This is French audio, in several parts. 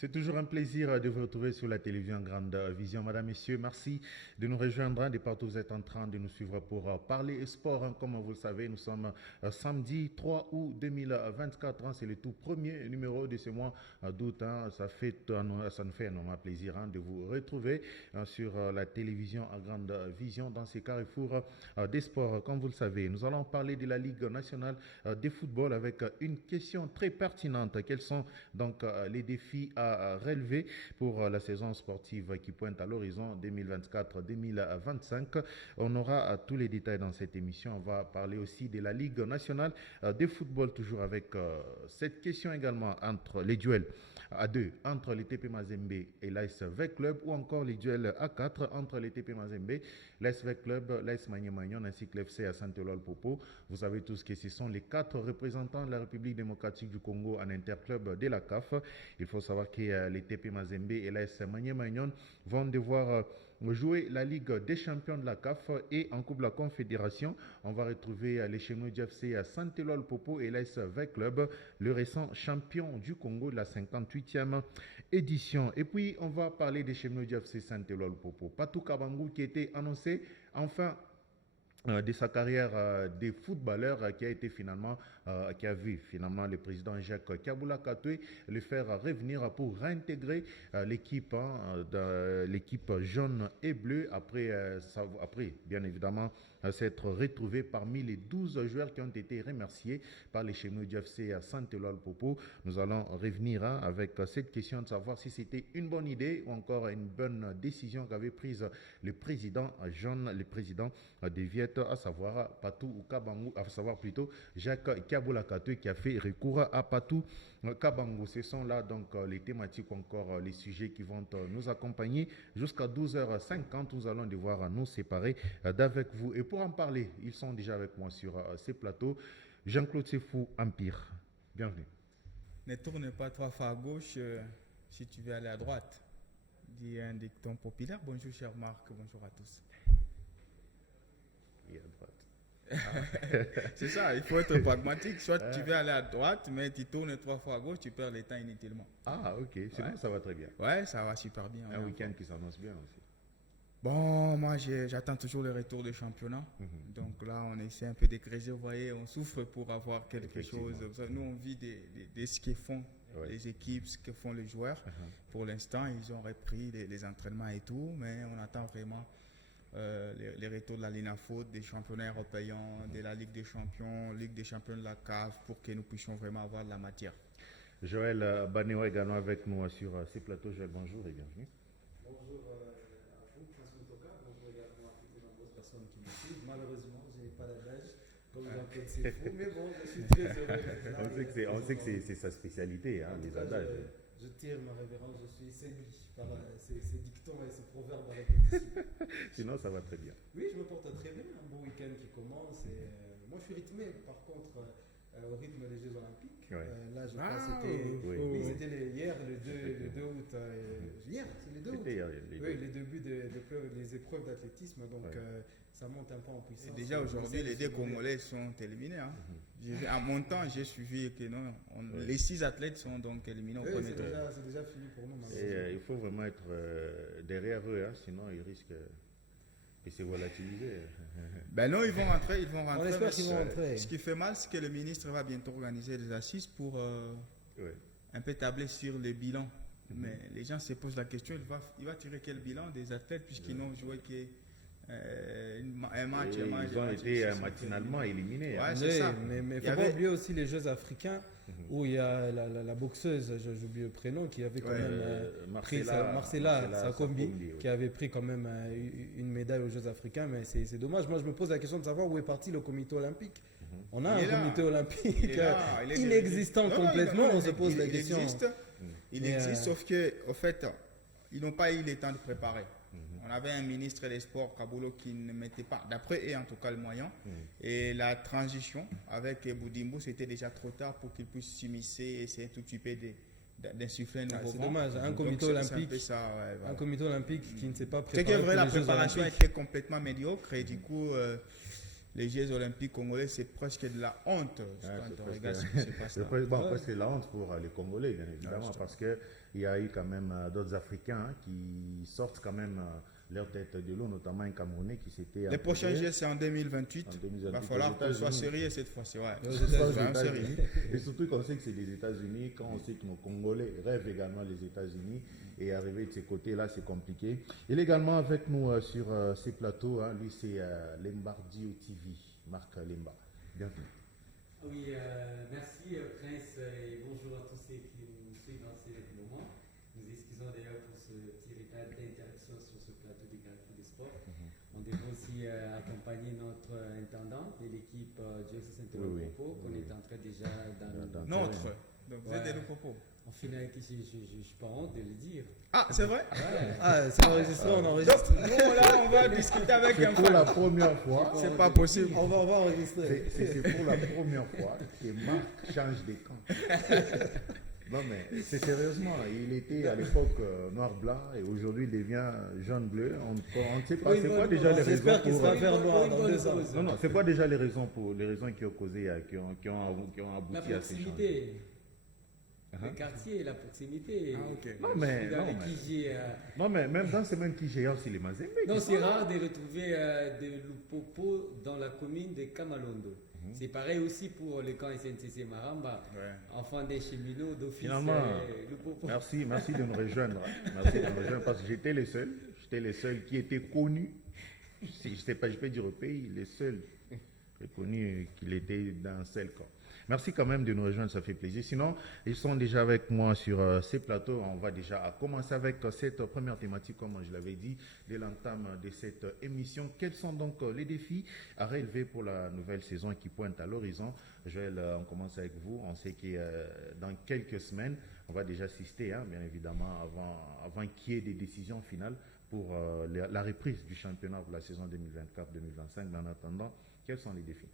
C'est toujours un plaisir de vous retrouver sur la télévision Grande Vision. Madame, Messieurs, merci de nous rejoindre de partout où vous êtes en train de nous suivre pour parler sport. Comme vous le savez, nous sommes samedi 3 août 2024. C'est le tout premier numéro de ce mois d'août. Ça nous fait énormément plaisir de vous retrouver sur la télévision Grande Vision dans ces carrefours des sports. Comme vous le savez, nous allons parler de la Ligue nationale de football avec une question très pertinente. Quels sont donc les défis à relever pour la saison sportive qui pointe à l'horizon 2024-2025. On aura tous les détails dans cette émission. On va parler aussi de la Ligue nationale de football, toujours avec cette question également entre les duels à 2 entre les TP Mazembe et l'AS VEC Club, ou encore les duels à 4 entre les TP Mazembe, l'AS VEC Club, l'AS Magnon ainsi que l'FC à Saint-Eloi Popo. Vous savez tous que ce sont les 4 représentants de la République démocratique du Congo en interclub de la CAF. Il faut savoir que les TP Mazembe et l'AS Magnon vont devoir jouer la Ligue des champions de la CAF, et en Coupe de la Confédération, on va retrouver les Cheminots du FC à Saint-Eloi Popo et l'AS VEC Club, le récent champion du Congo de la 58e édition. Et puis, on va parler des Cheminots du FC Saint-Eloi Popo. Patou Kabangou qui était annoncé enfin de sa carrière de footballeur, qui a été finalement, qui a vu finalement le président Jacques Kaboula Katoué le faire revenir pour réintégrer l'équipe, l'équipe jaune et bleue après bien évidemment s'être retrouvé parmi les 12 joueurs qui ont été remerciés par les Cheminots du FC à Saint-Eloi Popo. Nous allons revenir avec cette question de savoir si c'était une bonne idée ou encore une bonne décision qu'avait prise le président jaune, le président des Viettes, à savoir Patou Kabangou, à savoir plutôt Jacques Kaboula Katoué, qui a fait recours à Patou Kabangou. Ce sont là donc les thématiques, encore les sujets qui vont nous accompagner jusqu'à 12h50. Nous allons devoir nous séparer d'avec vous. Et pour en parler, ils sont déjà avec moi sur ces plateaux. Jean-Claude Sefou, Empire. Bienvenue. Ne tourne pas 3 fois à gauche si tu veux aller à droite, dit un dicton populaire. Bonjour cher Marc, bonjour à tous. Et à droite. C'est ça, il faut être pragmatique. Soit tu veux aller à droite, mais tu tournes 3 fois à gauche, tu perds le temps inutilement. Ah, ok. Sinon, ça va très bien. Ouais, ça va super bien. Un week-end qui s'annonce bien aussi. Bon, moi j'attends toujours le retour du championnat. Donc là, on essaie un peu d'écréger, vous voyez, on souffre pour avoir quelque chose. Nous, on vit de ce que font les équipes, ce que font les joueurs. Pour l'instant, ils ont repris les entraînements et tout, mais on attend vraiment les retours de la LINAFOOT, des championnats européens, de la Ligue des champions, Ligue des champions de la CAF, pour que nous puissions vraiment avoir de la matière. Joël Banéo également avec nous sur ces plateaux. Joël, bonjour et bienvenue. Bonjour à vous, Prince Motoka. Bonjour également à toutes les nombreuses personnes qui me suivent. Malheureusement, je n'ai pas la belge, comme Jean-Claude Sefou, mais bon, je suis très heureux. On sait que c'est sa spécialité, les adages. Je tire ma révérence, je suis séduit par ces dictons et ces proverbes à répétition. Sinon, ça va très bien. Oui, je me porte très bien. Un beau week-end qui commence. Et, moi, je suis rythmé, par contre, au rythme des Jeux Olympiques. Là, je crois que c'était hier, le 2 août. Hier, c'est le 2 août. Oui, les débuts des épreuves d'athlétisme. Donc, ça monte un peu en puissance. Et déjà aujourd'hui, les 2 Congolais sont éliminés. À mon temps, j'ai suivi que non, les 6 athlètes sont donc éliminés. Oui, c'est déjà fini pour nous. Et il faut vraiment être derrière eux, sinon ils risquent de se volatiliser. Ben non, ils vont rentrer. On espère qu'ils vont rentrer. Ce qui fait mal, c'est que le ministre va bientôt organiser des assises pour un peu tabler sur les bilans. Mais les gens se posent la question, il va tirer quel bilan des athlètes puisqu'ils n'ont joué que un match. Ils ont été matinalement éliminés. Ouais, c'est ça. Mais il ne faut pas oublier aussi les Jeux africains où il y a la boxeuse, j'oublie le prénom, qui avait quand même pris Marcela Sakombi, qui avait pris quand même une médaille aux Jeux africains. Mais c'est dommage. Moi, je me pose la question de savoir où est parti le comité olympique. On a un comité olympique inexistant complètement. On se pose la question. Il existe, sauf qu'en fait, ils n'ont pas eu le temps de préparer. On avait un ministre des Sports, Kaboulo, qui ne mettait pas, d'après eux en tout cas, le moyen. Et la transition avec Boudimbo, c'était déjà trop tard pour qu'il puisse s'immiscer et essayer tout petit peu d'insuffler un nouveau vent. C'est dommage, un comité olympique qui ne s'est pas préparé. C'est que vrai, la préparation était complètement médiocre et du coup, les Jeux olympiques congolais, c'est presque de la honte quand on regarde ce qui se passe là. C'est la honte pour les Congolais, bien évidemment, parce qu'il y a eu quand même d'autres Africains qui sortent quand même leur tête de l'eau, notamment un Camerounais qui s'était... Les prochains Jeux, c'est en 2028. Il va falloir qu'on soit sérieux cette fois-ci. Et surtout qu'on sait que c'est les États-Unis, quand on sait que nos Congolais rêvent également les États-Unis, et arriver de ces côtés-là, c'est compliqué. Il est également avec nous sur ces plateaux. Lui, c'est Lembardio TV, Marc Lemba. Bienvenue. Oui, merci Prince et bonjour à tous ceux qui nous suivent dans ces moments. Nous excusons d'ailleurs pour ce petit retard d'interaction sur ce plateau du Carrefour des Sports. On devrait aussi accompagner notre intendant de l'équipe Diocèse Saint-Europe, qu'on est en train déjà dans notre. Donc vous êtes de Lupopo. En finalité, je ne suis pas honte de le dire. Ah, c'est vrai? Ah, c'est enregistré, on enregistre. Donc, nous, là, on va discuter avec un fan. C'est pour la première fois. C'est pas possible. On va enregistrer. C'est pour la première fois que Marc change de camp. Non, mais c'est sérieusement, il était à l'époque noir-blanc et aujourd'hui il devient jaune-bleu. On ne sait pas. C'est quoi déjà les raisons? J'espère qu'il sera vert noir dans 2 ans. Non, c'est quoi déjà les raisons qui ont causé, qui ont abouti à ces changements? Le quartier, la proximité. Ah, ok. Non, mais même dans ces mêmes Kijé, il y a aussi les Mazembe. Non, c'est rare de retrouver des Lupopo dans la commune de Kamalondo. C'est pareil aussi pour le camp SNCC Maramba, enfant des cheminots d'office. Finalement, merci de nous rejoindre. Merci de nous rejoindre parce que j'étais les seuls qui étaient connus. Je ne sais pas, je peux dire au pays, les seuls connus qu'il était dans tel camp. Merci quand même de nous rejoindre, ça fait plaisir. Sinon, ils sont déjà avec moi sur ces plateaux. On va déjà commencer avec cette première thématique, comme je l'avais dit, dès l'entame de cette émission. Quels sont donc les défis à relever pour la nouvelle saison qui pointe à l'horizon? Joël, on commence avec vous. On sait que dans quelques semaines, on va déjà assister, bien évidemment, avant qu'il y ait des décisions finales pour la reprise du championnat pour la saison 2024-2025. En attendant, quels sont les défis?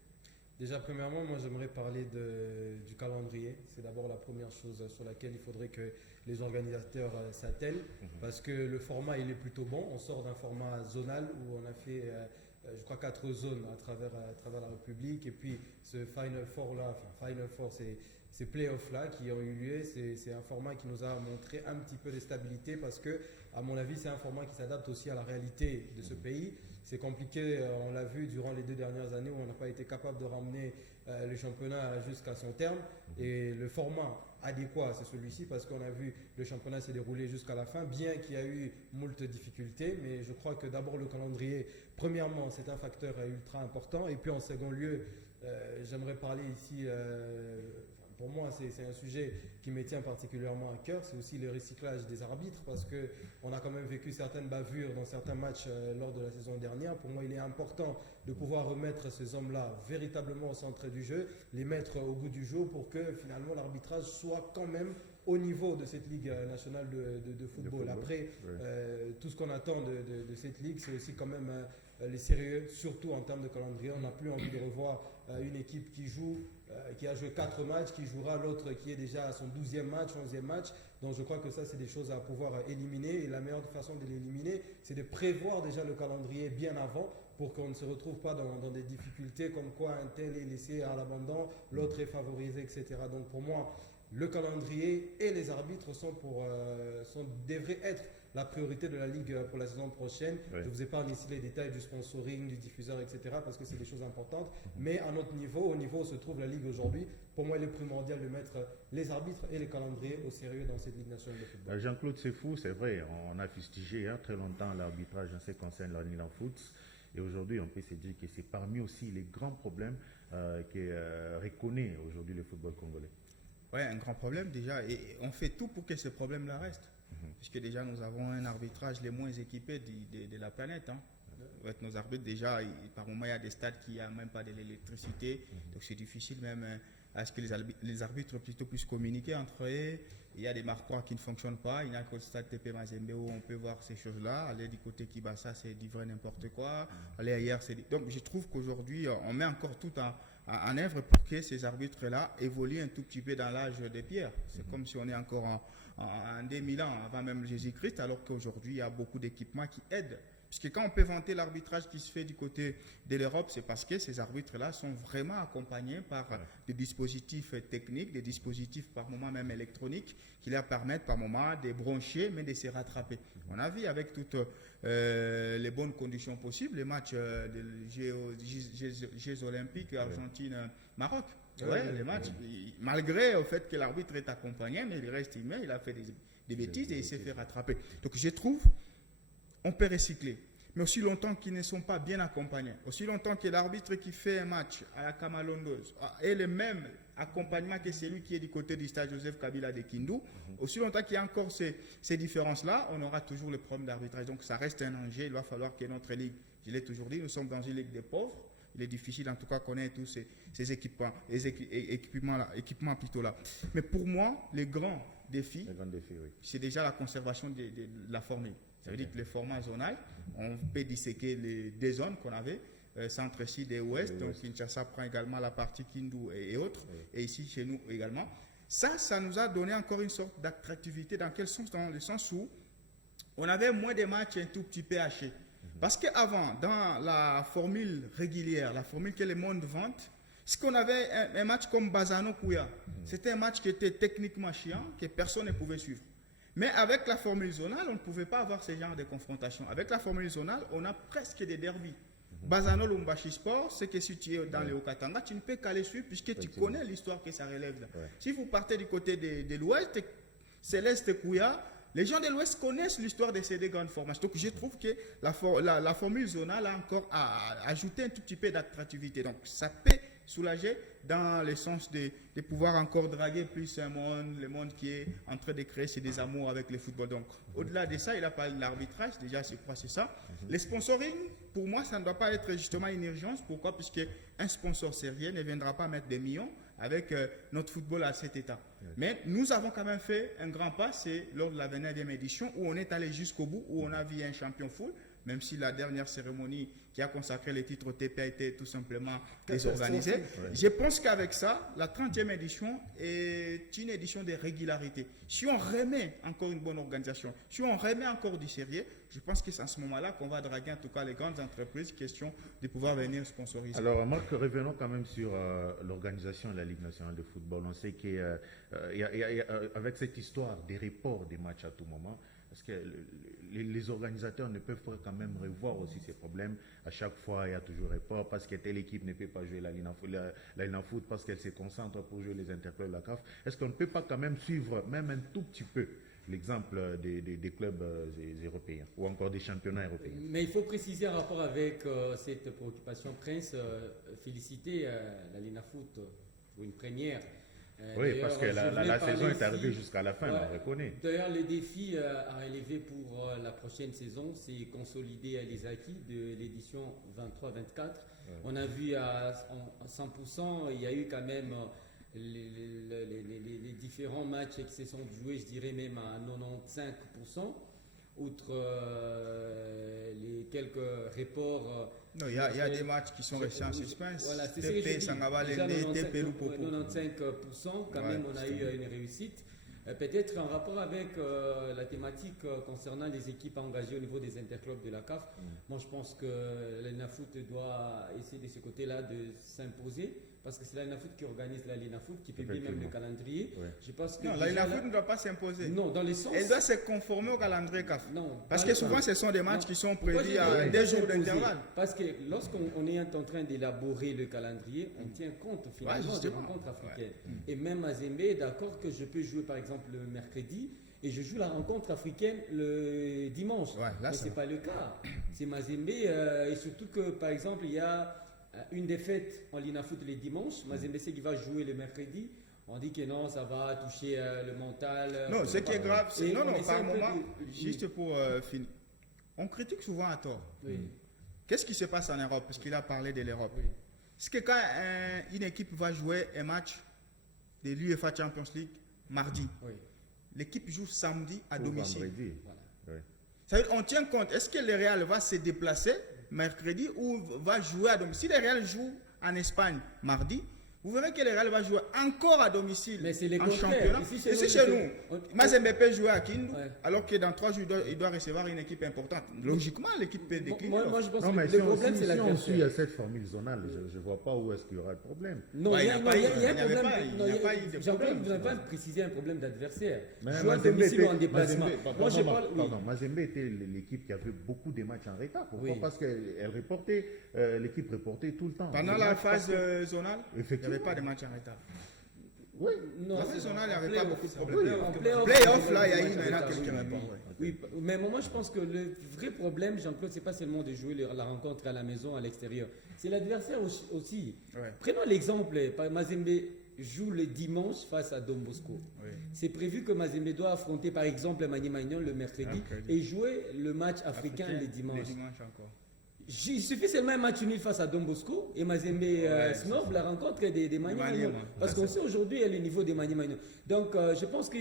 Déjà, premièrement, moi j'aimerais parler du calendrier. C'est d'abord la première chose sur laquelle il faudrait que les organisateurs s'attellent parce que le format il est plutôt bon. On sort d'un format zonal où on a fait, je crois, 4 zones à travers la République. Et puis ce Final Four là, Final Four, ces playoffs là qui ont eu lieu, c'est un format qui nous a montré un petit peu de stabilité parce que, à mon avis, c'est un format qui s'adapte aussi à la réalité de ce pays. C'est compliqué, on l'a vu durant les 2 dernières années où on n'a pas été capable de ramener le championnat jusqu'à son terme. Et le format adéquat, c'est celui-ci parce qu'on a vu le championnat s'est déroulé jusqu'à la fin, bien qu'il y a eu moult difficultés. Mais je crois que d'abord le calendrier, premièrement, c'est un facteur ultra important. Et puis en second lieu, j'aimerais parler ici... pour moi, c'est un sujet qui me tient particulièrement à cœur. C'est aussi le recyclage des arbitres parce qu'on a quand même vécu certaines bavures dans certains matchs lors de la saison dernière. Pour moi, il est important de pouvoir remettre ces hommes-là véritablement au centre du jeu, les mettre au goût du jour pour que finalement l'arbitrage soit quand même au niveau de cette Ligue nationale de football. Après, tout ce qu'on attend de cette Ligue, c'est aussi quand même les sérieux, surtout en termes de calendrier. On n'a plus envie de revoir une équipe qui a joué 4 matchs, qui jouera l'autre qui est déjà à son 12e match, 11e match. Donc je crois que ça, c'est des choses à pouvoir éliminer. Et la meilleure façon de l'éliminer, c'est de prévoir déjà le calendrier bien avant pour qu'on ne se retrouve pas dans des difficultés comme quoi un tel est laissé à l'abandon, l'autre est favorisé, etc. Donc pour moi, le calendrier et les arbitres devraient être la priorité de la Ligue pour la saison prochaine. Oui. Je vous épargne ici les détails du sponsoring, du diffuseur, etc. parce que c'est des choses importantes. Mais à notre niveau, au niveau où se trouve la Ligue aujourd'hui, pour moi, il est primordial de mettre les arbitres et les calendriers au sérieux dans cette Ligue nationale de football. Jean-Claude, c'est fou, c'est vrai. On a fustigé très longtemps l'arbitrage en ce qui concerne la Ligue en foot. Et aujourd'hui, on peut se dire que c'est parmi aussi les grands problèmes que reconnaît aujourd'hui le football congolais. Oui, un grand problème déjà. Et on fait tout pour que ce problème-là reste. Puisque déjà, nous avons un arbitrage les moins équipés de la planète. Avec nos arbitres, déjà, par moment, il y a des stades qui n'ont même pas de l'électricité. Donc, c'est difficile même à ce que les arbitres plutôt puissent communiquer entre eux. Il y a des marquoirs qui ne fonctionnent pas. Il n'y a qu'au stade TP Mazembe où on peut voir ces choses-là. Aller du côté Kibasa, c'est du vrai n'importe quoi. Aller ailleurs, c'est... Donc, je trouve qu'aujourd'hui, on met encore tout en œuvre pour que ces arbitres-là évoluent un tout petit peu dans l'âge des pierres. C'est comme si on est encore en 2000 ans, avant même Jésus-Christ, alors qu'aujourd'hui, il y a beaucoup d'équipements qui aident Parce que quand on peut vanter l'arbitrage qui se fait du côté de l'Europe, c'est parce que ces arbitres-là sont vraiment accompagnés par des dispositifs techniques, des dispositifs par moments même électroniques, qui leur permettent par moments de broncher, mais de se rattraper. On a vu avec toutes les bonnes conditions possibles, les matchs des Jeux olympiques Argentine-Maroc. Les matchs, malgré le fait que l'arbitre est accompagné, mais il reste humain, il a fait des bêtises et il s'est fait rattraper. Donc je trouve, on peut recycler. Mais aussi longtemps qu'ils ne sont pas bien accompagnés, aussi longtemps que l'arbitre qui fait un match à la Camalondoz ait le même accompagnement que celui qui est du côté du stade Joseph Kabila de Kindu, aussi longtemps qu'il y a encore ces différences-là, on aura toujours le problème d'arbitrage. Donc ça reste un enjeu, il va falloir que notre ligue, je l'ai toujours dit, nous sommes dans une ligue des pauvres. Il est difficile en tout cas de connaître tous ces équipements plutôt là. Mais pour moi, les grands défis, c'est déjà la conservation de la formule. Ça veut dire que le format zonal, on peut disséquer les deux zones qu'on avait, centre-sud et ouest. Donc Kinshasa prend également la partie Kindu et autres, et ici chez nous également. Ça nous a donné encore une sorte d'attractivité. Dans quel sens? Dans le sens où on avait moins de matchs un tout petit peu hachés. Parce qu'avant, dans la formule régulière, la formule que le monde vante, si on avait un match comme Bazano-Kouya, c'était un match qui était techniquement chiant, que personne ne pouvait suivre. Mais avec la formule zonale, on ne pouvait pas avoir ce genre de confrontation. Avec la formule zonale, on a presque des derbies. Bazano Lumbashi Sport, c'est que si tu es dans le Haut-Katanga, tu ne peux qu'aller suivre puisque tu connais l'histoire que ça relève là. Si vous partez du côté de l'Ouest, Céleste Kouya, les gens de l'Ouest connaissent l'histoire de ces deux grandes formations. Donc je trouve que la formule zonale a encore ajouté un tout petit peu d'attractivité. Donc ça peut soulager dans le sens de pouvoir encore draguer plus le monde qui est en train de créer ses désamours avec le football. Donc au-delà de ça, il a parlé de l'arbitrage, déjà je crois que c'est ça. Le sponsoring, pour moi, ça ne doit pas être justement une urgence. Pourquoi? Puisque un sponsor sérieux ne viendra pas mettre des millions avec notre football à cet état. Mais nous avons quand même fait un grand pas, c'est lors de la 29e édition où on est allé jusqu'au bout, où on a vu un champion full, même si la dernière cérémonie qui a consacré le titre au TP a été tout simplement désorganisée. Je pense qu'avec ça, la 30e édition est une édition de régularité. Si on remet encore une bonne organisation, si on remet encore du sérieux, je pense que c'est à ce moment-là qu'on va draguer en tout cas les grandes entreprises, question de pouvoir venir sponsoriser. Alors Marc, revenons quand même sur l'organisation de la Ligue nationale de football. On sait qu'avec cette histoire des reports des matchs à tout moment, parce que les organisateurs ne peuvent quand même revoir aussi ces problèmes. À chaque fois, il y a toujours report parce que telle équipe ne peut pas jouer la Lina Foot parce qu'elle se concentre pour jouer les interclubs de la CAF. Est-ce qu'on ne peut pas quand même suivre même un tout petit peu l'exemple des clubs européens ou encore des championnats européens? Mais il faut préciser en rapport avec cette préoccupation, Prince, féliciter la Lina Foot pour une première. Oui, parce que la saison est arrivée jusqu'à la fin, on reconnaît. D'ailleurs, le défi à relever pour la prochaine saison, c'est consolider les acquis de l'édition 23-24. On a vu à 100%, il y a eu quand même les différents matchs qui se sont joués, je dirais même à 95%, outre les quelques reports. Non, il y a des matchs qui sont restés en suspense. Voilà, c'est ce que je dis. 95%, quand même, on a eu une réussite. Peut-être en rapport avec la thématique concernant les équipes engagées au niveau des interclubs de la CAF. Moi, je pense que l'Alinafoot doit essayer de ce côté-là de s'imposer. Parce que c'est l'Alinafoot qui organise l'Alinafoot, qui publie même le calendrier. Je pense que non, l'Alinafoot ne doit pas s'imposer. Non, dans le sens. Elle doit se conformer au calendrier CAF. Non. Parce que souvent, ce sont des matchs qui sont prévus à 2 jours d'intervalle. Parce que lorsqu'on est en train d'élaborer le calendrier, on tient compte finalement des rencontres africaines. Et même Mazembe est d'accord que je peux jouer par exemple le mercredi et je joue la rencontre africaine le dimanche. Mais ce n'est pas le cas. C'est Mazembe et surtout que par exemple, il y a une défaite en Linafoot le dimanche, Mazembe qui va jouer le mercredi. On dit que non, ça va toucher le mental. Non, ce qui est grave, c'est par moment, juste pour finir, on critique souvent à tort. Qu'est-ce qui se passe en Europe? Parce qu'il a parlé de l'Europe. C'est que quand une équipe va jouer un match de l'UEFA Champions League mardi, l'équipe joue samedi à domicile. Ça veut dire, on tient compte, est-ce que le Real va se déplacer mercredi ou va jouer à domicile? Si le Real joue en Espagne mardi, Vous verrez que le Real va jouer encore à domicile en championnat. Ici chez nous, Mazembe peut jouer à Kindu, alors que dans 3 jours, il doit recevoir une équipe importante. Logiquement, l'équipe peut décliner. Moi, je pense que le problème, c'est la on suit à cette formule zonale, je ne vois pas où est-ce qu'il y aura le problème. Non, il y a un problème. Jean-Claude, vous n'avez pas précisé un problème d'adversaire. Jouer à domicile ou en déplacement. Pardon, Mazembe était l'équipe qui avait beaucoup de matchs en retard. Pourquoi? Parce que l'équipe reportait tout le temps. Pendant la phase zonale, il n'y avait pas de match en retard. Oui, non, la phase zonale, il n'y avait pas beaucoup de problèmes. En play-off, là, il y a eu quelques rapports. Oui, mais moi je pense que le vrai problème, Jean-Claude, c'est pas seulement de jouer la rencontre à la maison, à l'extérieur. C'est l'adversaire aussi. Prenons l'exemple, Mazembe joue le dimanche face à Don Bosco. C'est prévu que Mazembe doit affronter par exemple Mani Magnon le mercredi et jouer le match africain le dimanche. Il suffit seulement un match nul face à Don Bosco et Mazembe snob la rencontre des Mani Magnon. Parce qu'on sait aujourd'hui le niveau des Mani Magnon. Donc je pense que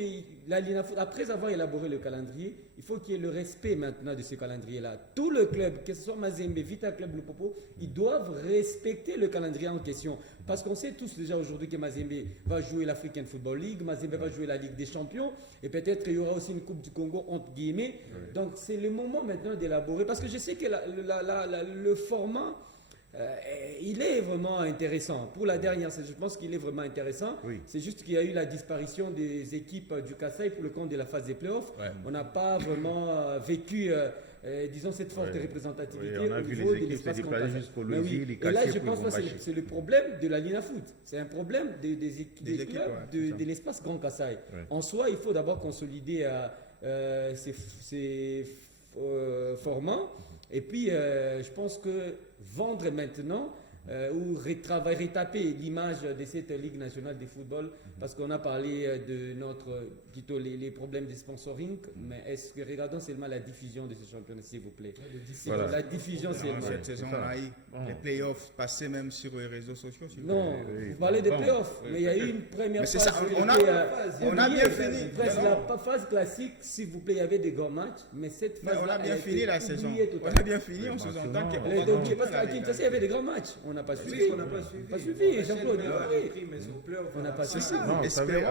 après avoir élaboré le calendrier, il faut qu'il y ait le respect maintenant de ce calendrier-là. Tout le club, que ce soit Mazembe, Vita Club, le Popo, ils doivent respecter le calendrier en question. Parce qu'on sait tous déjà aujourd'hui que Mazembe va jouer l'African Football League, Mazembe va jouer la Ligue des Champions, et peut-être il y aura aussi une Coupe du Congo, entre guillemets. Donc c'est le moment maintenant d'élaborer. Parce que je sais que le format, il est vraiment intéressant. Pour la dernière, je pense qu'il est vraiment intéressant. C'est juste qu'il y a eu la disparition des équipes du Kassai pour le compte de la phase des playoffs. On n'a pas vraiment vécu... disons cette forte représentativité on a vu les équipes se déplacer jusqu'au Lozi, les et là je pense que c'est le problème de la Lina Foot, c'est un problème des clubs de l'espace Grand Kassai. En soi, il faut d'abord consolider ces formats et puis je pense que vendre maintenant ou retaper l'image de cette Ligue nationale de football, parce qu'on a parlé de plutôt les problèmes de sponsoring, mais est-ce que regardons seulement la diffusion de ce championnat, s'il vous plaît. La diffusion, c'est cette saison, on a eu les playoffs passés même sur les réseaux sociaux. Non, vous parlez des playoffs, mais il y a eu une première phase. On a bien fini. La phase classique, s'il vous plaît, il y avait des grands matchs, mais cette phase. On a bien fini la saison. On a bien fini, on sous-entend qu'il y a parce qu'à Kinshasa, il y avait des grands matchs. On n'a pas suivi. Pas suivi, Jean-Claude. On n'a pas suivi. Non, vous savez,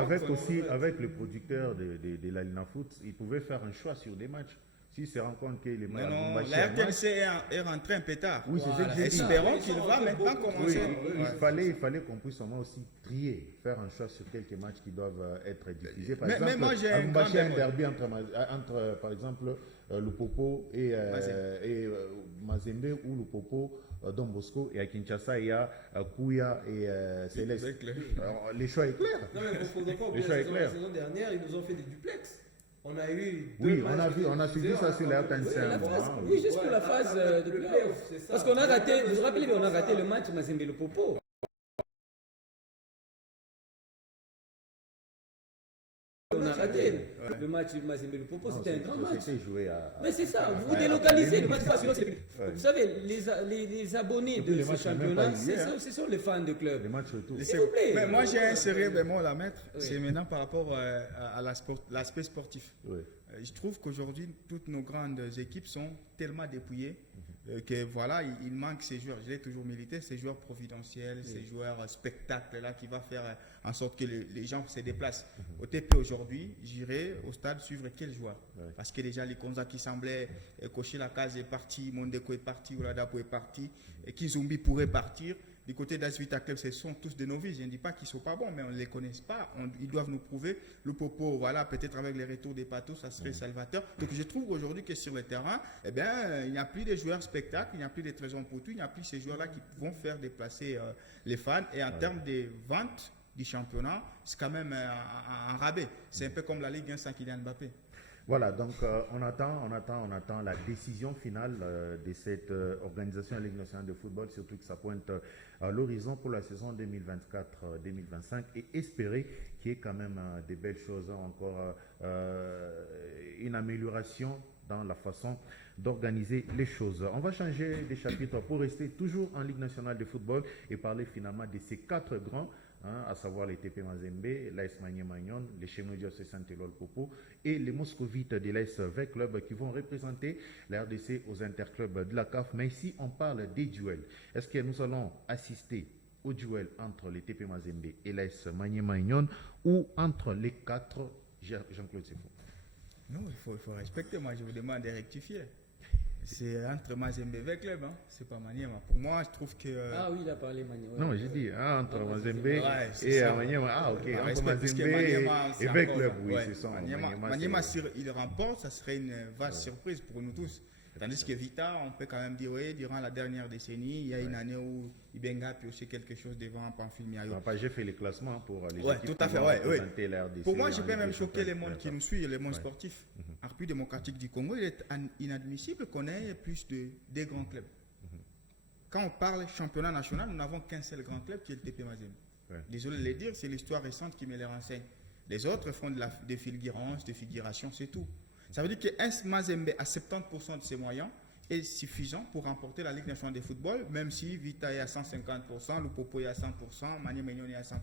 avec le producteur de la Lina Foot, il pouvait faire un choix sur des matchs. S'il se rend compte que les matchs. Non, la RTNC est rentrée un pétard. Oui, c'est ce que j'ai dit. Espérons qu'il va maintenant commencer. Il fallait qu'on puisse aussi trier, faire un choix sur quelques matchs qui doivent être diffusés. Par exemple, un derby entre, par exemple, le Popo et Mazembe ou le Popo. Don Bosco, et à Kinshasa, il y a Kouya et Céleste. Les choix est clair. Non, mais il faut pas oublier la saison dernière, ils nous ont fait des duplex. On a eu. On a suivi ça sur la RTNC. Oui, juste pour la phase de playoff. Parce qu'on a raté, vous vous rappelez, on a raté le match Mazembe le Popo. On a raté le match Mazembe le Popo, c'était un grand match. Mais c'est ça, vous délocalisez le match. Vous savez, les abonnés de ce championnat, ce sont les fans de club. S'il vous plaît. Mais moi, j'ai un sérieux bémol à mettre. C'est maintenant par rapport à l'aspect sportif. Je trouve qu'aujourd'hui, toutes nos grandes équipes sont tellement dépouillées que voilà, il manque ces joueurs. Je l'ai toujours milité, ces joueurs providentiels, ces joueurs spectacles là qui va faire en sorte que les gens se déplacent. Au TP aujourd'hui, j'irai au stade suivre quel joueur. Parce que déjà les Konza qui semblaient cocher la case est parti, Mondeko est parti, Oladapo est parti, et Kizumbi pourrait partir. Du côté d'Asvita Club, ce sont tous des novices. Je ne dis pas qu'ils ne sont pas bons, mais on ne les connaît pas. Ils doivent nous prouver. Le Popo, voilà, peut-être avec les retours des Patos, ça serait salvateur. Donc je trouve aujourd'hui que sur le terrain, eh bien, il n'y a plus de joueurs spectacles, il n'y a plus de trésors pour tout, il n'y a plus ces joueurs-là qui vont faire déplacer les fans. Et en termes de vente du championnat, c'est quand même un rabais. C'est un peu comme la Ligue 1 sans Kylian Mbappé. Voilà, donc on attend la décision finale de cette organisation de la Ligue nationale de football, surtout que ça pointe à l'horizon pour la saison 2024-2025 et espérer qu'il y ait quand même des belles choses, encore une amélioration dans la façon d'organiser les choses. On va changer de chapitre pour rester toujours en Ligue nationale de football et parler finalement de ces 4 grands, à savoir les TP Mazembe, l'AS Magnon, les Chemodio Saint-Eloi Popo et les Moscovites de l'AS V Club qui vont représenter la RDC aux interclubs de la CAF. Mais ici, on parle des duels. Est-ce que nous allons assister au duel entre les TP Mazembe et l'AS Maniema Union ou entre les 4, Jean-Claude Sefo? Non, il faut respecter. Moi, je vous demande de rectifier. C'est entre Mazembe et Club, hein. C'est pas Maniema. Pour moi, je trouve que. Ah oui, il a parlé Maniema. Non, j'ai dit entre Mazembe et Maniema. Ah, ok. Entre Mazembe et Club, oui, c'est ça. Maniema, il remporte, ça serait une vaste surprise pour nous tous. Tandis que Vita, on peut quand même dire, oui, durant la dernière décennie, il y a une année où Ibenga a pioché quelque chose devant Pamphile Miayo. J'ai fait les classements pour les équipes tout à fait, présenter l'RDC. Pour moi, je peux même choquer les mondes qui nous suivent, les mondes sportifs. En République démocratique du Congo, il est inadmissible qu'on ait plus des grands clubs. Quand on parle championnat national, nous n'avons qu'un seul grand club qui est le TP Mazembe. Désolé de le dire, c'est l'histoire récente qui me les renseigne. Les autres font des fulgurances, des figurations, c'est tout. Ça veut dire qu'un Mazembe à 70% de ses moyens est suffisant pour remporter la Ligue nationale de football, même si Vita est à 150%, le Popo est à 100%, Maniema Union est à 100%.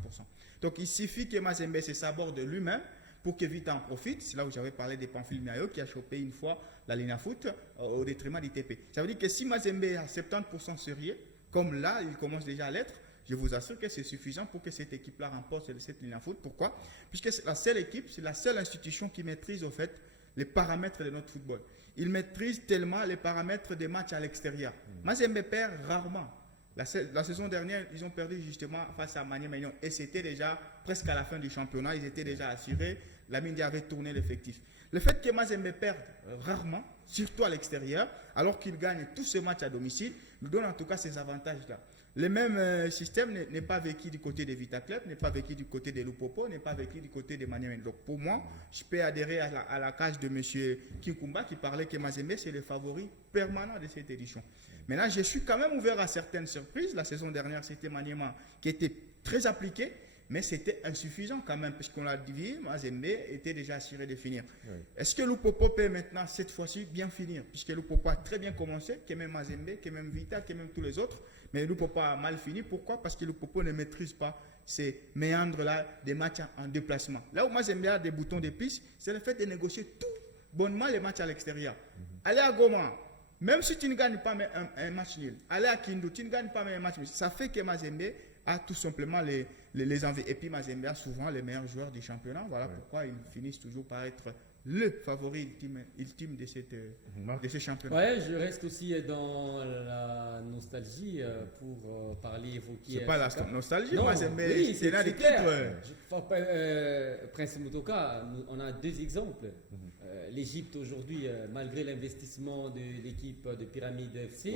Donc il suffit que Mazembe se saborde de lui-même pour que Vita en profite. C'est là où j'avais parlé de Pamphile Miayo qui a chopé une fois la Lina Foot au détriment du TP. Ça veut dire que si Mazembe est à 70% sérieux, comme là il commence déjà à l'être, je vous assure que c'est suffisant pour que cette équipe-là remporte cette Lina Foot. Pourquoi? Puisque c'est la seule équipe, c'est la seule institution qui maîtrise au fait les paramètres de notre football. Ils maîtrisent tellement les paramètres des matchs à l'extérieur. Mazembe perd rarement. La saison dernière, ils ont perdu justement face à Maniema Union et c'était déjà presque à la fin du championnat. Ils étaient déjà assurés. La Mindia avait tourné l'effectif. Le fait que Mazembe perde rarement, surtout à l'extérieur, alors qu'il gagne tous ces matchs à domicile, nous donne en tout cas ces avantages-là. Le même système n'est pas vécu du côté des Vita Club, n'est pas vécu du côté des Lupopo, n'est pas vécu du côté des Maniema. Donc pour moi, je peux adhérer à la cage de M. Kinkumba qui parlait que Mazembe c'est le favori permanent de cette édition. Maintenant, je suis quand même ouvert à certaines surprises. La saison dernière, c'était Maniema qui était très appliqué, mais c'était insuffisant quand même, puisqu'on l'a dit, Mazembe était déjà assuré de finir. Oui. Est-ce que Lupopo peut maintenant, cette fois-ci, bien finir? Puisque Lupopo a très bien commencé, que même Mazembe, que même Vita, que même tous les autres. Mais Lupopo a mal fini. Pourquoi? Parce que Lupopo ne maîtrise pas ces méandres-là des matchs en déplacement. Là où Mazembe a des boutons de piste, c'est le fait de négocier tout bonnement les matchs à l'extérieur. Allez à Goma, même si tu ne gagnes pas un match nul. Allez à Kindu, tu ne gagnes pas un match nul. Ça fait que Mazembe a tout simplement les envies. Et puis Mazembe a souvent les meilleurs joueurs du championnat. Voilà pourquoi ils finissent toujours par être le favori ultime de ce championnat. Ouais, je reste aussi dans la nostalgie pour parler, évoquer. C'est pas la nostalgie, non, Mazembe, oui, c'est là des titres. Prince Mutoka, on a deux exemples. L'Égypte aujourd'hui, malgré l'investissement de l'équipe de Pyramide FC,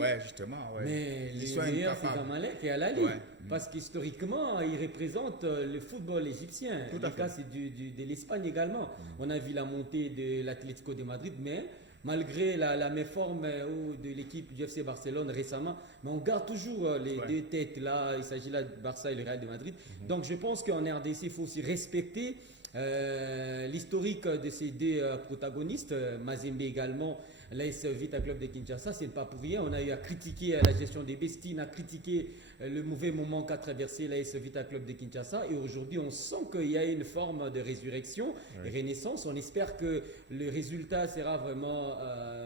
mais les meilleurs c'est Zamalek et Al Ahly, parce qu'historiquement ils représentent le football égyptien. Le cas c'est de l'Espagne également. On a vu la montée de l'Atlético de Madrid, mais malgré la méforme de l'équipe du FC Barcelone récemment, mais on garde toujours les deux têtes là. Il s'agit là de Barça et le Real de Madrid. Donc je pense qu'en RDC il faut aussi respecter l'historique de ces deux protagonistes. Mazembe également, l'AS Vita Club de Kinshasa, c'est pas pour rien. On a eu à critiquer la gestion des Bestines, à critiquer le mauvais moment qu'a traversé l'AS Vita Club de Kinshasa, et aujourd'hui on sent qu'il y a une forme de résurrection et renaissance. On espère que le résultat sera vraiment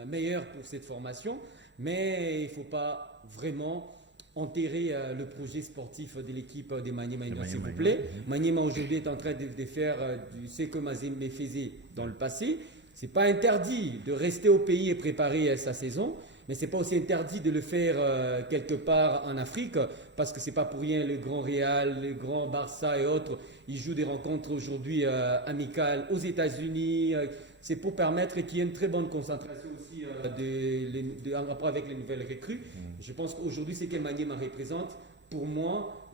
meilleur pour cette formation, mais il ne faut pas vraiment enterrer le projet sportif de l'équipe de Maniema Union, s'il vous plaît. Maniema aujourd'hui est en train de faire ce que Mazembe faisait dans le passé. Ce n'est pas interdit de rester au pays et préparer sa saison, mais ce n'est pas aussi interdit de le faire quelque part en Afrique, parce que ce n'est pas pour rien le Grand Real, le Grand Barça et autres, ils jouent des rencontres aujourd'hui amicales aux États-Unis. C'est pour permettre qu'il y ait une très bonne concentration aussi en rapport avec les nouvelles recrues. Je pense qu'aujourd'hui, ce que Maniema représente, pour moi,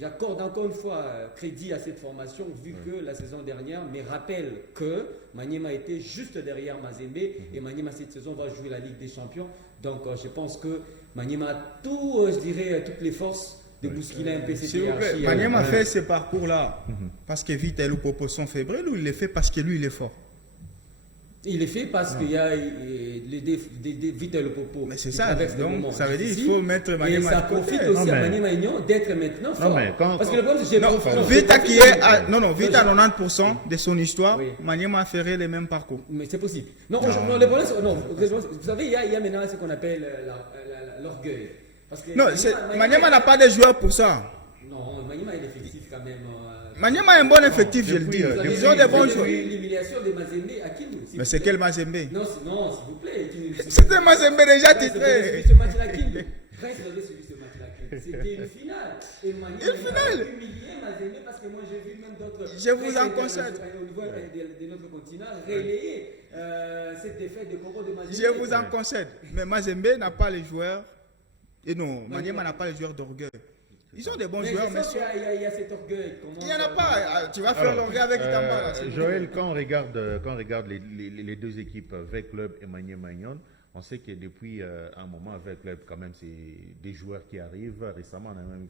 j'accorde encore une fois crédit à cette formation, vu que la saison dernière me rappelle que Maniema était juste derrière Mazembe, et Maniema cette saison va jouer la Ligue des Champions. Donc je pense que Maniema a toutes les forces de bousculer un peu cette hiérarchie. Maniema fait ce parcours-là parce que Vita et Lupopo sont fébriles, ou il le fait parce que lui, il est fort? Il est fait parce qu'il y a des Vita et Lupopo. Mais c'est ça, donc ça veut dire qu'il faut mettre Maniema. Et ça profite aussi à Maniema Union d'être maintenant fort. Parce que le problème, c'est Vita qui est à 90% de son histoire, Maniema ferait le même parcours. Mais c'est possible. Non, le problème, vous savez, il y a maintenant ce qu'on appelle l'orgueil. Non, Maniema n'a pas de joueurs pour ça. Non, Maniema est effectif quand même. Maniema a un bon effectif, je le dis. Ils ont des bons joueurs. L'humiliation de Mazembe à qui nous? Mais c'est quel Mazembe? Non, s'il vous plaît. C'était Mazembe déjà titré. Ce match-là, King. Prince avait suivi ce match-là, King. C'était une finale. Et Maniema a humilié Mazembe parce que moi j'ai vu même d'autres. Je vous en concède. Au niveau de notre continent, relayer cette défaite de Congo de Mazembe. Je vous en concède. Mais Mazembe n'a pas les joueurs. Et non, Maniema n'a pas les joueurs d'orgueil. Ils ont des bons joueurs, mais il y a cet orgueil. Il n'y en a pas. Tu vas faire l'orgueil avec Itamba. Joël, quand on regarde les deux équipes, avec Club et Maniema Union, on sait que depuis un moment, avec Club, quand même, c'est des joueurs qui arrivent. Récemment, on a même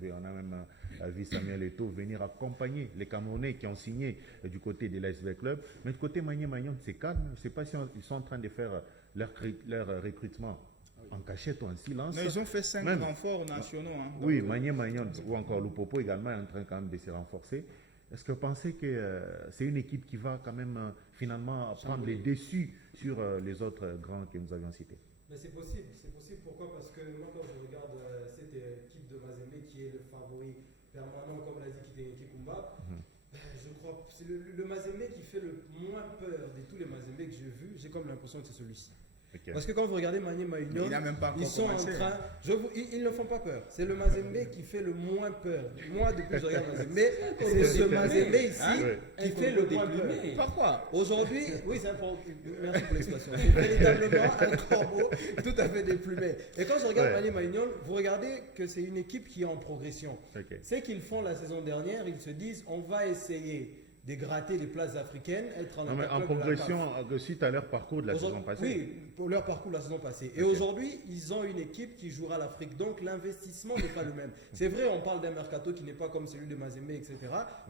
vu Samuel Eto'o venir accompagner les Camerounais qui ont signé du côté de l'ASV Club. Mais du côté Maniema Union, c'est calme. Je ne sais pas si ils sont en train de faire leur recrutement en cachette ou en silence. Non, ils ont fait 5 renforts nationaux. Hein, oui, Maniema Union ou encore Lupopo également est en train quand même de se renforcer. Est-ce que vous pensez que c'est une équipe qui va quand même finalement prendre les dessus sur les autres grands que nous avions cités? Mais c'est possible. Pourquoi? Parce que moi, quand je regarde cette équipe de Mazembe qui est le favori permanent, comme l'a dit Kikumba, je crois que c'est le Mazembe qui fait le moins peur de tous les Mazembe que j'ai vus. J'ai comme l'impression que c'est celui-ci. Okay. Parce que quand vous regardez Maniema Union, ils sont en train. Ils ne font pas peur. C'est le Mazembe qui fait le moins peur. Moi, depuis que je regarde Mazembe, c'est ce Mazembe ici qui fait le moins peur. Pourquoi? Aujourd'hui, oui, c'est important. Merci pour l'expression. C'est véritablement un corbeau tout à fait déplumé. Et quand je regarde Maniema Union, vous regardez que c'est une équipe qui est en progression. Okay. C'est qu'ils font la saison dernière, ils se disent on va essayer de gratter les places africaines, être en progression suite à leur parcours de la saison passée. Oui, pour leur parcours de la saison passée. Et aujourd'hui, ils ont une équipe qui jouera l'Afrique. Donc, l'investissement n'est pas le même. C'est vrai, on parle d'un mercato qui n'est pas comme celui de Mazembe, etc.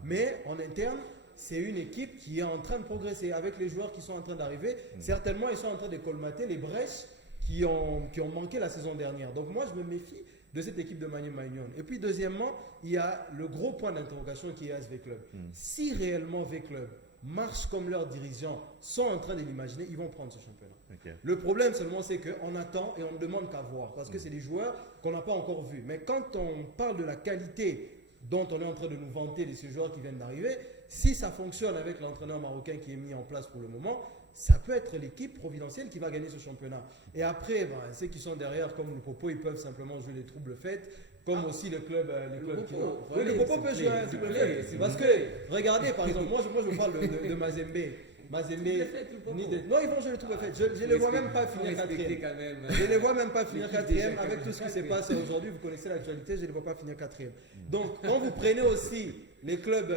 Mais en interne, c'est une équipe qui est en train de progresser avec les joueurs qui sont en train d'arriver. Certainement, ils sont en train de colmater les brèches qui ont manqué la saison dernière. Donc, moi, je me méfie de cette équipe de Maniema Union. Et puis deuxièmement, il y a le gros point d'interrogation qui est ASV Club. Si réellement V-Club marche comme leurs dirigeants sont en train de l'imaginer, ils vont prendre ce championnat. Okay. Le problème seulement, c'est qu'on attend et on ne demande qu'à voir parce que c'est des joueurs qu'on n'a pas encore vus. Mais quand on parle de la qualité dont on est en train de nous vanter de ces joueurs qui viennent d'arriver, si ça fonctionne avec l'entraîneur marocain qui est mis en place pour le moment, ça peut être l'équipe providentielle qui va gagner ce championnat. Et après, ceux qui sont derrière, comme le Popo, ils peuvent simplement jouer les troubles faits, comme aussi le club qui... Oui, le Popo peut jouer un triple fait. Parce que, regardez, par exemple, moi je parle de Mazembe. Non, ils vont jouer le trouble fait. Je ne les vois même pas finir quatrième. Je ne les vois même pas finir quatrième. Avec tout ce qui s'est passé aujourd'hui, vous connaissez l'actualité, je ne les vois pas finir quatrième. Donc, quand vous prenez aussi les clubs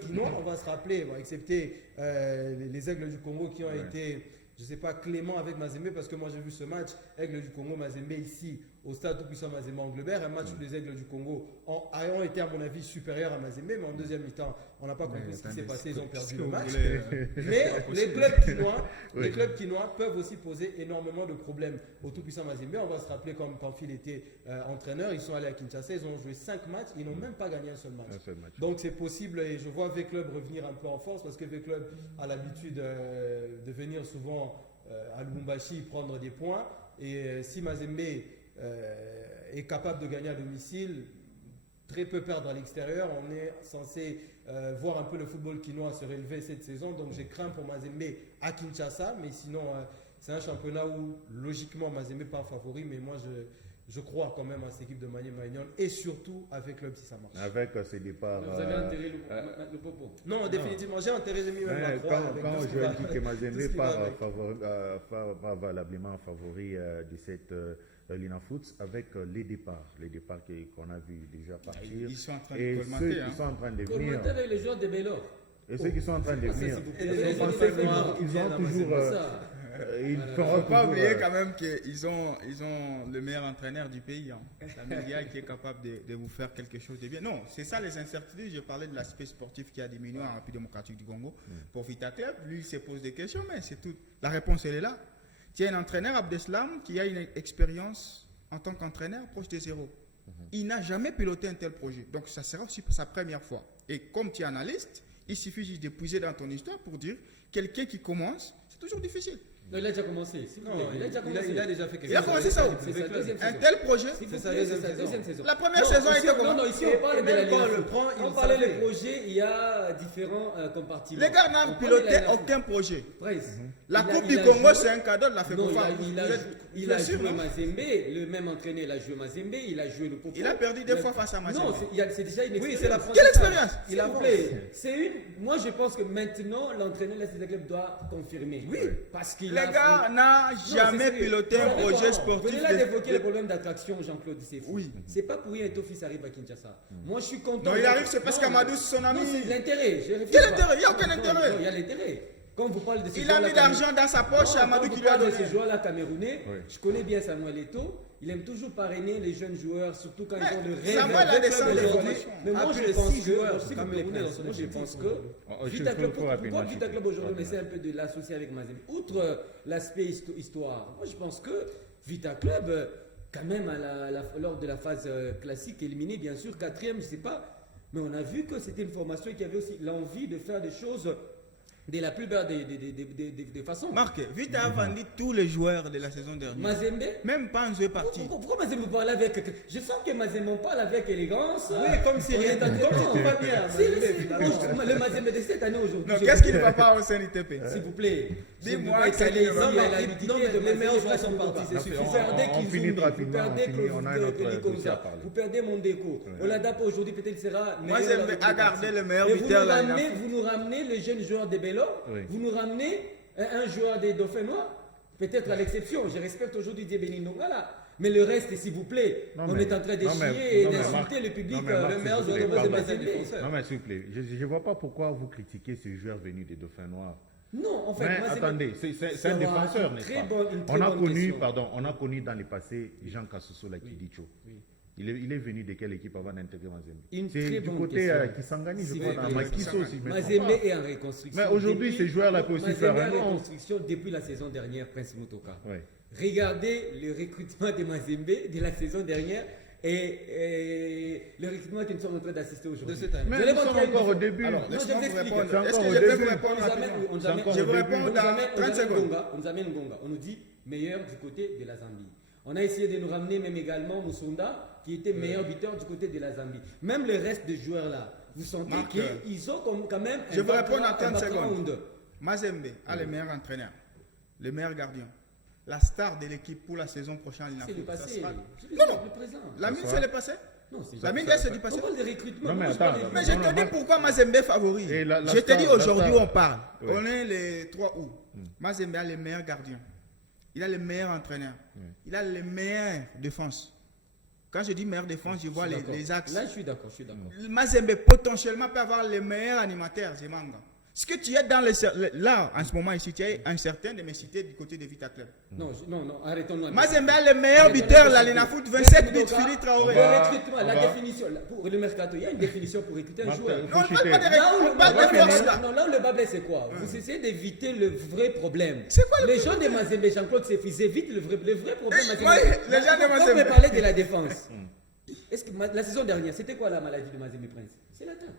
quinois, on va se rappeler, excepté les Aigles du Congo qui ont été, je ne sais pas, cléments avec Mazembe, parce que moi j'ai vu ce match, Aigles du Congo, Mazembe ici, au stade tout-puissant Mazembe Anglebert, un match où les Aigles du Congo ont été à mon avis supérieurs à Mazembe, mais en deuxième mi-temps, on n'a pas compris ce qui s'est passé, ils ont perdu le match. Mais les clubs quinois peuvent aussi poser énormément de problèmes au tout-puissant Mazembe. On va se rappeler quand Phil était entraîneur, ils sont allés à Kinshasa, ils ont joué 5 matchs, ils n'ont même pas gagné un seul match. Donc c'est possible et je vois V-Club revenir un peu en force parce que V-Club a l'habitude de venir souvent à Lubumbashi prendre des points et si Mazembe est capable de gagner à domicile, très peu perdre à l'extérieur, on est censé voir un peu le football quinois se relever cette saison. Donc j'ai craint pour Mazembe à Kinshasa, mais sinon c'est un championnat où logiquement Mazembe part favori, mais moi je crois quand même à cette équipe de Maniema Union et surtout avec Club si ça marche. Avec ses départs. Vous avez enterré le Popo? Non, définitivement, j'ai enterré même la croix. Quand je dis que Mazembe part valablement favori de cette l'Inafoots avec les départs qu'on a vu déjà partir. Ils sont en train de et colmater. Ceux qui sont en train de venir. Colmater avec les joueurs de Bellor. Et ceux qui sont en train de venir. Ils ont toujours. Il ne faut pas oublier quand même qu'ils ont le meilleur entraîneur du pays. Samuel qui est capable de vous faire quelque chose de bien. Non, c'est ça les incertitudes. Je parlais de l'aspect sportif qui a diminué en République démocratique du Congo. Pour Vita Club, lui, il se pose des questions, mais c'est tout. La réponse, elle est là. Tu as un entraîneur, Abdeslam, qui a une expérience en tant qu'entraîneur proche de zéro. Il n'a jamais piloté un tel projet. Donc, ça sera aussi sa première fois. Et comme tu es analyste, il suffit juste de puiser dans ton histoire pour dire quelqu'un qui commence, c'est toujours difficile. Non, il a déjà commencé. Il a déjà fait quelque chose. Il a commencé ça où? C'est sa deuxième saison. Un tel projet? C'est sa deuxième saison. La première saison était comment? Non, ici on parle de la Ligue. On parlait des projets, il y a différents compartiments. Les gars n'ont piloté aucun projet. La Coupe du Congo, c'est un cadeau de la FECOFA. Il a joué Mazembe, le même entraîneur, il a joué Mazembe, il a joué le Popo. Il a perdu 2 fois face à Mazembe. Non, c'est déjà une expérience. Oui, c'est la Quelle expérience? S'il vous plaît, moi je pense que maintenant l'entraîneur de la club doit confirmer. Oui, parce qu'il les gars n'ont jamais piloté un projet sportif. Vous venez d'évoquer le problème d'attraction, Jean-Claude Dissefou. Oui. C'est pas pour rien que Tofis arrive à Kinshasa. Moi je suis content. Non, il arrive, c'est parce qu'Amadou c'est son ami. Non, c'est l'intérêt. Quel intérêt? Il n'y a aucun intérêt. Il y a l'intérêt. Quand vous parlez de ces il a mis d'argent dans sa poche, Amadou qui lui a donné. Ce joueur-là camerounais, je connais bien Samuel Eto'o. Il aime toujours parrainer les jeunes joueurs, surtout quand ils ont le rêve. Samuel a des centres aujourd'hui. Mais moi je pense que Vita Club, pourquoi Vita Club aujourd'hui on essaie un peu de l'associer avec Mazembe? Outre l'aspect histoire, moi je pense que Vita Club, quand même lors de la phase classique, éliminé bien sûr, 4e, je ne sais pas, mais on a vu que c'était une formation qui avait aussi l'envie de faire des choses de la plupart des façons. Marc, Vita a vendu tous les joueurs de la saison dernière. Mazembe? Même pas un joueur parti. Pourquoi Mazembe parle avec... Je sens que Mazembe parle avec élégance. Oui, comme si rien comme si tout va bien. Le Mazembe de cette année aujourd'hui. Non, qu'est-ce qui ne va pas au CNITP? S'il vous plaît. Dis-moi, c'est les meilleurs joueurs sont partis. C'est suffisant. Vous perdez Kizumi, vous perdez vous perdez Mondeko. Oladapo aujourd'hui peut-être sera... Mazembe a gardé le meilleur buteur là. Vous nous ramenez les jeunes joueurs de Bello. Vous nous ramenez un joueur des Dauphins Noirs, peut-être à l'exception. Je respecte aujourd'hui Diébéni Nongala. Mais le reste, s'il vous plaît, on est en train de chier et d'insulter le public. Le meilleur joueur de Mazembe. Non, mais s'il vous plaît, je ne vois pas pourquoi vous critiquez ce joueur venu des Dauphins Noirs. Non, en fait, mais attendez, c'est un défenseur, n'est-ce pas? On a connu dans le passé Jean Kassoso Lakidicho. Il est venu de quelle équipe avant d'intégrer Mazembe? C'est du côté Kisangani, je crois, dans Makiso aussi. Mazembe est en reconstruction. Mais aujourd'hui, ces joueurs-là peuvent aussi faire un nom. Reconstruction depuis la saison dernière, Prince Motoka. Regardez le recrutement de Mazembe de la saison dernière et le recrutement que nous sommes en train d'assister aujourd'hui. Mais nous sommes encore au début. Alors, non, je vous explique. Est-ce que je peux vous répondre rapidement? Je vous réponds dans 30 secondes. On nous amène Ngonga. On nous dit meilleur du côté de la Zambie. On a essayé de nous ramener même également Moussonda, qui était meilleur buteur du côté de la Zambie. Même le reste des joueurs là, vous sentez qu'ils ont quand même je vous réponds en 30 secondes. Mazembe a le meilleur entraîneur, le meilleur gardien. La star de l'équipe pour la saison prochaine. C'est le passé. Non, la mine c'est le passé. Non, c'est la mine c'est du passé. On parle de recrutement. Mais je te dis pourquoi Mazembe favori. Je te dis aujourd'hui on parle. On est le 3 août. Mazembe a le meilleur gardien. Il a le meilleur entraîneur. Il a les meilleures défenses. Quand je dis meilleure défense, je vois les axes. Là, je suis d'accord. Mazembe potentiellement peut avoir les meilleurs animateurs, Zemanga. Ce que tu es dans là, en ce moment ici, tu es un certain de mes cités du côté de Vita Club. Non, arrêtons-nous. Mazembe a le meilleur buteur, la Linafoot, 27 buts, Philippe Traoré. Le recrutement, la définition, pour le mercato, il y a une définition pour recruter un joueur. Non, on ne parle pas de force là. Non, là où le bas blesse, c'est quoi? Vous essayez d'éviter le vrai problème. C'est quoi les gens de Mazembe, Jean-Claude Séfis, évitent le vrai problème. Les gens de Mazembe. On peut parler de la défense. Est-ce que la saison dernière, c'était quoi la maladie de Mazembe Prince? C'est l'attaque.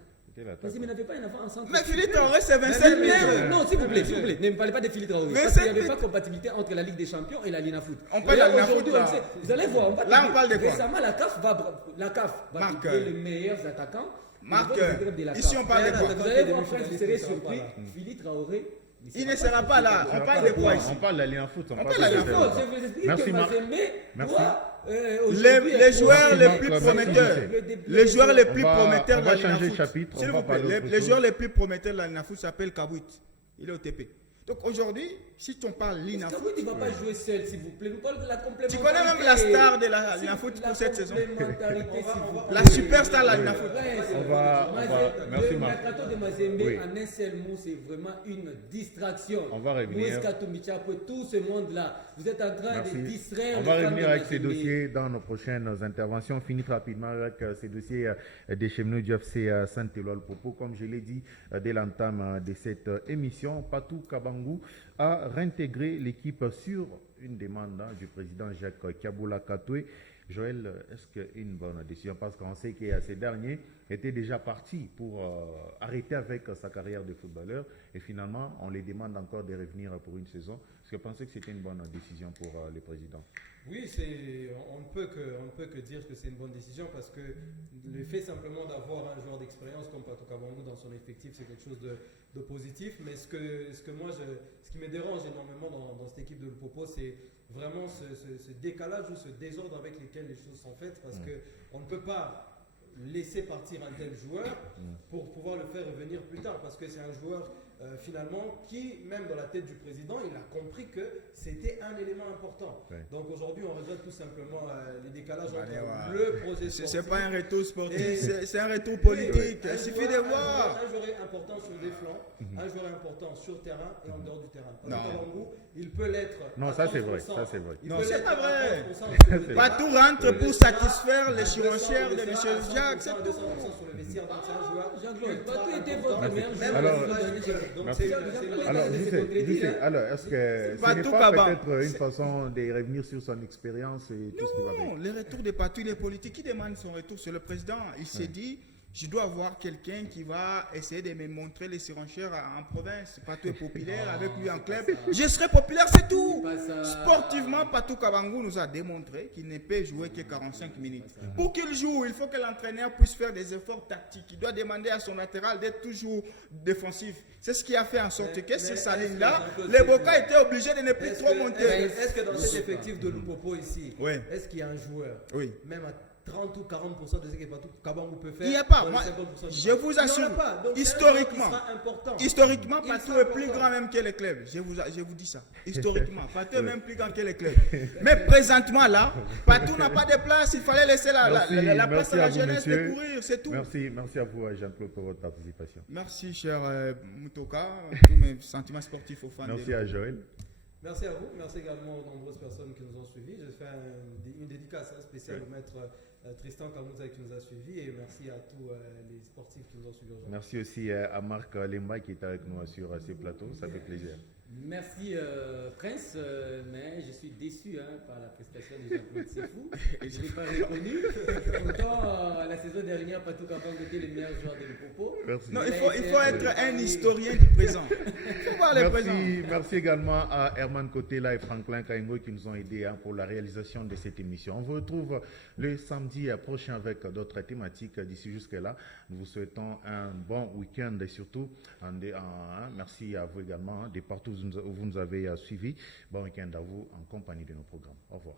Mazembe n'avait pas un enfant ensemble. Mais Philippe Traoré, c'est 27 buts. Non, s'il vous plaît, ne me parlez pas de Philippe Traoré. Parce qu'il n'y avait pas de compatibilité entre la Ligue des Champions et la Linafoot. On parle de la Linafoot. Vous allez voir. Là, on parle de quoi? Récemment, la CAF va trouver les meilleurs attaquants. Marc, ici, on parle de quoi? Vous allez voir, vous serez surpris. Philippe Traoré. Il ne sera pas là. On parle de quoi ici? On parle de la Linafoot. Je vous explique que Mazembe les joueurs les plus prometteurs. Les joueurs les plus prometteurs de la Linafoot. S'il vous plaît, les joueurs les plus prometteurs de la Linafoot s'appellent Kabouit. Il est au TP. Donc aujourd'hui, si on parle Linafoot. Kabouit, il ne va pas jouer seul, s'il vous plaît. Vous parlez de la complémentarité. Tu connais même la star de la Linafoot pour cette saison. La superstar de la Linafoot. Merci Marc. Le mercato de Mazembe, en un seul mot, c'est vraiment une distraction. On va revenir. Tout ce monde-là. Vous êtes en train de distraire. On va revenir avec ces dossiers dans nos prochaines interventions. On finit rapidement avec ces dossiers des cheminots du FC Saint-Éloi le Popo. Comme je l'ai dit dès l'entame de cette émission, Patou Kabangou a réintégré l'équipe sur une demande du président Jacques Kaboula Katoué. Joël, est-ce qu'une bonne décision? Parce qu'on sait que ces derniers était déjà parti pour arrêter avec sa carrière de footballeur. Et finalement, on les demande encore de revenir pour une saison. Est-ce que vous pensez que c'était une bonne décision pour le président? Oui, on ne peut que dire que c'est une bonne décision parce que le fait simplement d'avoir un joueur d'expérience comme Patou Kabangou dans son effectif, c'est quelque chose de positif. Mais ce qui me dérange énormément dans cette équipe de Lupopo, c'est vraiment ce décalage ou ce désordre avec lequel les choses sont faites parce qu'on ne peut pas laisser partir un tel joueur pour pouvoir le faire revenir plus tard parce que c'est un joueur finalement qui, même dans la tête du président, il a compris que c'était un élément important. Ouais. Donc aujourd'hui, on regrette tout simplement les décalages entre le projet sportif. C'est pas un retour sportif, c'est un retour politique. Il suffit de voir. Un joueur important sur les flancs, un joueur important sur le terrain et en dehors du terrain. Parce que Kabangou, il peut l'être. Non, ça c'est vrai. Ça c'est vrai. Non, c'est pas vrai. Patou rentre pour satisfaire les surenchères de M. Jacques, c'est tout. Sur le vestiaire, donc c'est un joueur. Jean-Claude, Patou était votre meilleur joueur. Alors, est-ce que ce n'est pas peut-être une façon de revenir sur son expérience et tout ce qui va bien? Non, le retour de Patou, il est politique. Qui demande son retour sur le président? Il s'est dit, je dois avoir quelqu'un qui va essayer de me montrer les surenchères en province. Patou est populaire, avec lui en club. Je serai populaire, c'est tout. Sportivement, Patou Kabangou nous a démontré qu'il ne peut jouer que 45 minutes. Pour qu'il joue, il faut que l'entraîneur puisse faire des efforts tactiques. Il doit demander à son latéral d'être toujours défensif. C'est ce qui a fait en sorte que ces salines-là, les Boca étaient obligés de ne plus trop monter. Est-ce que dans cet effectif de Lupopo ici, est-ce qu'il y a un joueur, même à 30 ou 40% de ce que Patou Kabangou peut faire? Il n'y a pas. Moi, je vous assure, historiquement, Patou est plus grand même que les clubs. Je vous dis ça. Historiquement, Patou est même plus grand que les clubs. Mais présentement, là, Patou n'a pas de place. Il fallait laisser la place à la jeunesse de courir. C'est tout. Merci à vous, Jean-Claude, pour votre participation. Merci, cher Moutoka. Tous mes sentiments sportifs aux fans. Merci à Joël. Merci à vous. Merci également aux nombreuses personnes qui nous ont suivis. Je fais une dédicace spéciale au maître Tristan Kamouza qui nous a suivis et merci à tous les sportifs qui nous ont suivis aujourd'hui. Merci aussi à Marc Lemba qui est avec nous sur ces plateaux. Ça fait plaisir. Merci Prince, mais je suis déçu par la prestation de Jean-Claude Sefou. Je ne l'ai pas reconnu. Pourtant, la saison dernière, Patou Kabangou était le meilleur joueur de Lupopo. Merci. Non, il faut être un historien du présent. Il faut voir le présent. Merci également à Herman Kotela et Franklin Kaingo qui nous ont aidés pour la réalisation de cette émission. On vous retrouve le samedi prochain avec d'autres thématiques. D'ici jusque-là, nous vous souhaitons un bon week-end et surtout, merci à vous également de partout où vous nous avez suivis. Bon week-end à vous en compagnie de nos programmes. Au revoir.